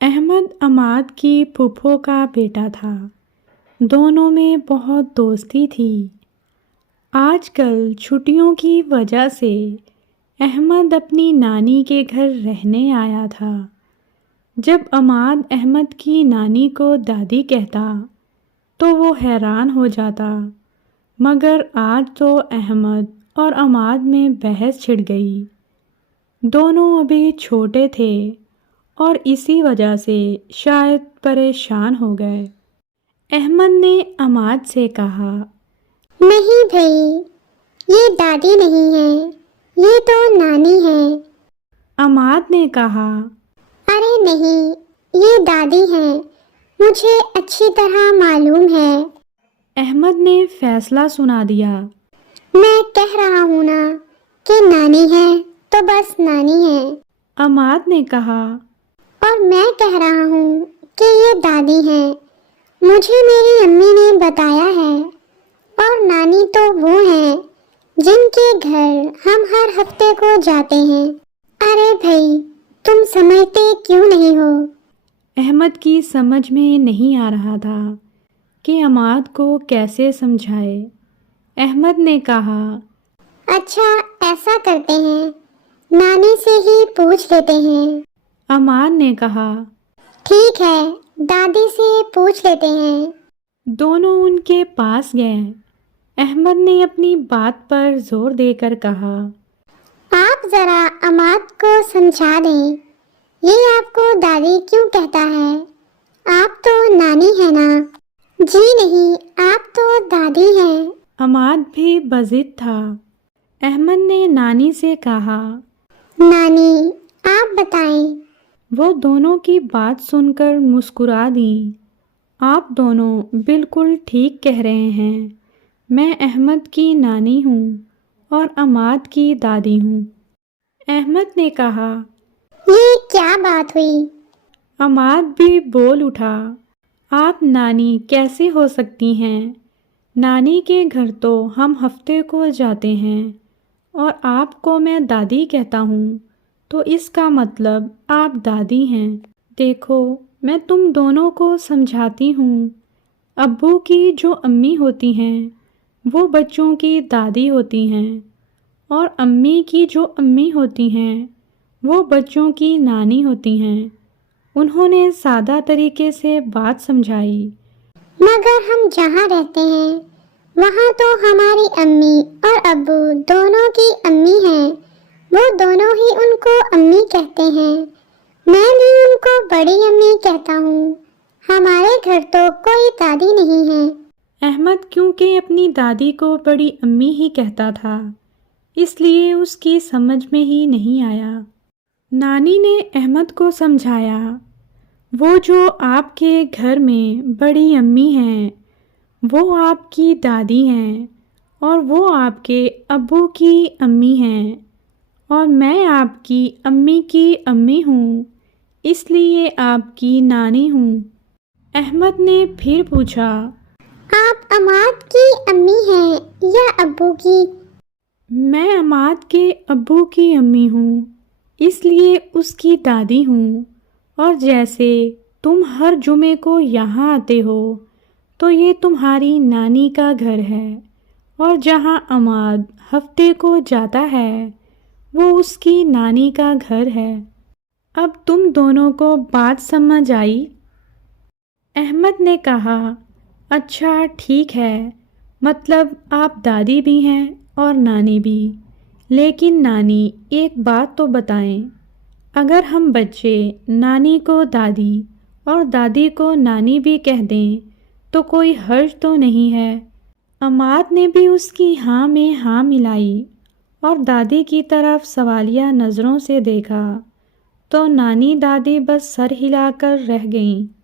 احمد عماد کی پھوپھو کا بیٹا تھا۔ دونوں میں بہت دوستی تھی۔ آج کل چھٹیوں کی وجہ سے احمد اپنی نانی کے گھر رہنے آیا تھا۔ جب عماد احمد کی نانی کو دادی کہتا تو وہ حیران ہو جاتا، مگر آج تو احمد اور عماد میں بحث چھڑ گئی۔ دونوں ابھی چھوٹے تھے اور اسی وجہ سے شاید پریشان ہو گئے۔ احمد نے عماد سے کہا، نہیں بھائی، یہ دادی نہیں ہے، یہ تو نانی ہے۔ عماد نے کہا، ارے نہیں، یہ دادی ہیں، مجھے اچھی طرح معلوم ہے۔ احمد نے فیصلہ سنا دیا۔ میں کہہ رہا ہوں نا کہ نانی ہے تو بس نانی ہے۔ عماد نے کہا، اور میں کہہ رہا ہوں کہ یہ دادی ہیں، مجھے میری امی نے بتایا ہے۔ اور نانی تو وہ ہیں جن کے گھر ہم ہر ہفتے کو جاتے ہیں۔ ارے بھائی، تم سمجھتے کیوں نہیں ہو؟ احمد کی سمجھ میں نہیں آ رہا تھا کہ عماد کو کیسے سمجھائے۔ احمد نے کہا، اچھا ایسا کرتے ہیں، نانی سے ہی پوچھ لیتے ہیں۔ عماد نے کہا، ٹھیک ہے، دادی سے پوچھ لیتے ہیں۔ دونوں ان کے پاس گئے۔ احمد نے اپنی بات پر زور دے کر کہا، آپ ذرا عماد کو سمجھا دیں، یہ آپ کو دادی کیوں کہتا ہے؟ آپ تو نانی ہے نا؟ جی نہیں، آپ تو دادی ہیں۔ عماد بھی بضد تھا۔ احمد نے نانی سے کہا، نانی آپ بتائیں۔ وہ دونوں کی بات سن کر مسکرا دیں۔ آپ دونوں بالکل ٹھیک کہہ رہے ہیں، میں احمد کی نانی ہوں اور عماد کی دادی ہوں۔ احمد نے کہا، یہ کیا بات ہوئی؟ عماد بھی بول اٹھا، آپ نانی کیسے ہو سکتی ہیں؟ نانی کے گھر تو ہم ہفتے کو جاتے ہیں، اور آپ کو میں دادی کہتا ہوں تو اس کا مطلب آپ دادی ہیں۔ دیکھو میں تم دونوں کو سمجھاتی ہوں، ابو کی جو امی ہوتی ہیں وہ بچوں کی دادی ہوتی ہیں، اور امی کی جو امی ہوتی ہیں وہ بچوں کی نانی ہوتی ہیں۔ انہوں نے سادہ طریقے سے بات سمجھائی۔ مگر ہم جہاں رہتے ہیں وہاں تو ہماری امی اور ابو دونوں کی امی ہیں، وہ دونوں ہی ان کو امی کہتے ہیں۔ میں بھی ان کو بڑی امی کہتا ہوں۔ ہمارے گھر تو کوئی دادی نہیں ہے۔ احمد کیونکہ اپنی دادی کو بڑی امی ہی کہتا تھا، اس لیے اس کی سمجھ میں ہی نہیں آیا۔ نانی نے احمد کو سمجھایا، وہ جو آپ کے گھر میں بڑی امی ہیں وہ آپ کی دادی ہیں، اور وہ آپ کے ابو کی امی ہیں، اور میں آپ کی امی ہوں، اس لیے آپ کی نانی ہوں۔ احمد نے پھر پوچھا، آپ عماد کی امی ہیں یا ابو کی؟ میں عماد کے ابو کی امی ہوں، اس لیے اس کی دادی ہوں، اور جیسے تم ہر جمعے کو یہاں آتے ہو تو یہ تمہاری نانی کا گھر ہے، اور جہاں عماد ہفتے کو جاتا ہے وہ اس کی نانی کا گھر ہے۔ اب تم دونوں کو بات سمجھ آئی؟ احمد نے کہا، اچھا ٹھیک ہے، مطلب آپ دادی بھی ہیں اور نانی بھی، لیکن نانی ایک بات تو بتائیں، اگر ہم بچے نانی کو دادی اور دادی کو نانی بھی کہہ دیں تو کوئی حرج تو نہیں ہے؟ عماد نے بھی اس کی ہاں میں ہاں ملائی اور دادی کی طرف سوالیہ نظروں سے دیکھا، تو نانی دادی بس سر ہلا کر رہ گئیں۔